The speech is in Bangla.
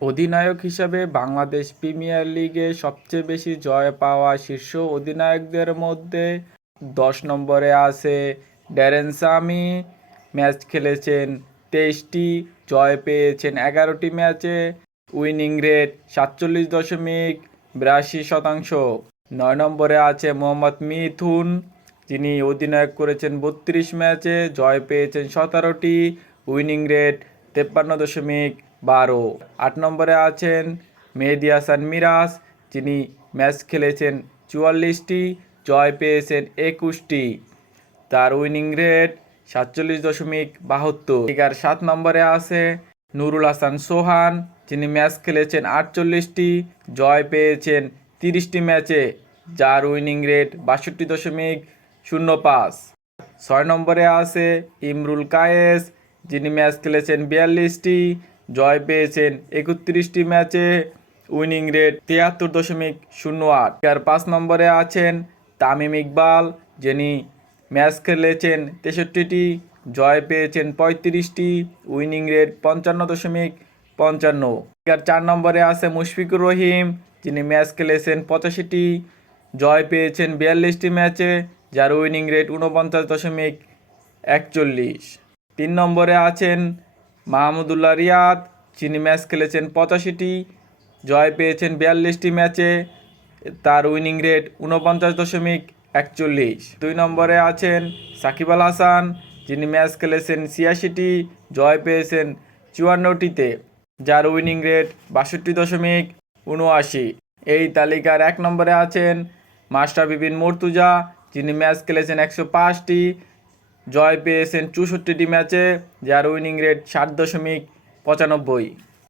অধিনায়ক হিসেবে বাংলাদেশ প্রিমিয়ার লিগে সবচেয়ে বেশি জয় পাওয়া শীর্ষ অধিনায়কদের মধ্যে 10 নম্বরে আছে ড্যারেন সামি। ম্যাচ খেলেছেন 23টি, জয় পেয়েছেন 11টি ম্যাচে, উইনিং রেট 47.82%। 9 নম্বরে আছে মোহাম্মদ মিথুন, যিনি অধিনায়ক করেছেন 32 ম্যাচে, জয় পেয়েছেন 17টি, উইনিং রেট 53.12। 8 নম্বরে আছেন মেহেদী হাসান মিরাজ, যিনি ম্যাচ খেলেছেন 44টি, জয় পেয়েছেন 21টি, তার উইনিং রেট 47.72। 7 নম্বরে আছে নুরুল হাসান সোহান, যিনি ম্যাচ খেলেছেন 48টি, জয় পেয়েছেন 30টি ম্যাচে, যার উইনিং রেট 62.05। 6 নম্বরে আছে ইমরুল কায়েস, যিনি ম্যাচ খেলেছেন 42টি, জয় পেয়েছেন 31টি ম্যাচে, উইনিং রেট 73.08। 5 নম্বরে আছেন তামিম ইকবাল, যিনি ম্যাচ খেলেছেন 63টি, জয় পেয়েছেন 35টি, উইনিং রেট 55.55। 4 নম্বরে আছে মুশফিকুর রহিম, যিনি ম্যাচ খেলেছেন 85টি, জয় পেয়েছেন 42টি ম্যাচে, যার উইনিং রেট 49.41। 3 নম্বরে আছেন মাহমুদুল্লাহ রিয়াদ, যিনি ম্যাচ খেলেছেন 85টি, জয় পেয়েছেন 42টি ম্যাচে, তার উইনিং রেট 49.41। 2 নম্বরে আছেন সাকিব আল হাসান, যিনি ম্যাচ খেলেছেন 86টি, জয় পেয়েছেন 54টিতে, যার উইনিং রেট 62.79। এই তালিকার 1 নম্বরে আছেন মাশরাফি বিন মুর্তজা, যিনি ম্যাচ খেলেছেন 105টি, জয় পেয়েছেন 64টি ম্যাচে, যার উইনিং রেট 60.95।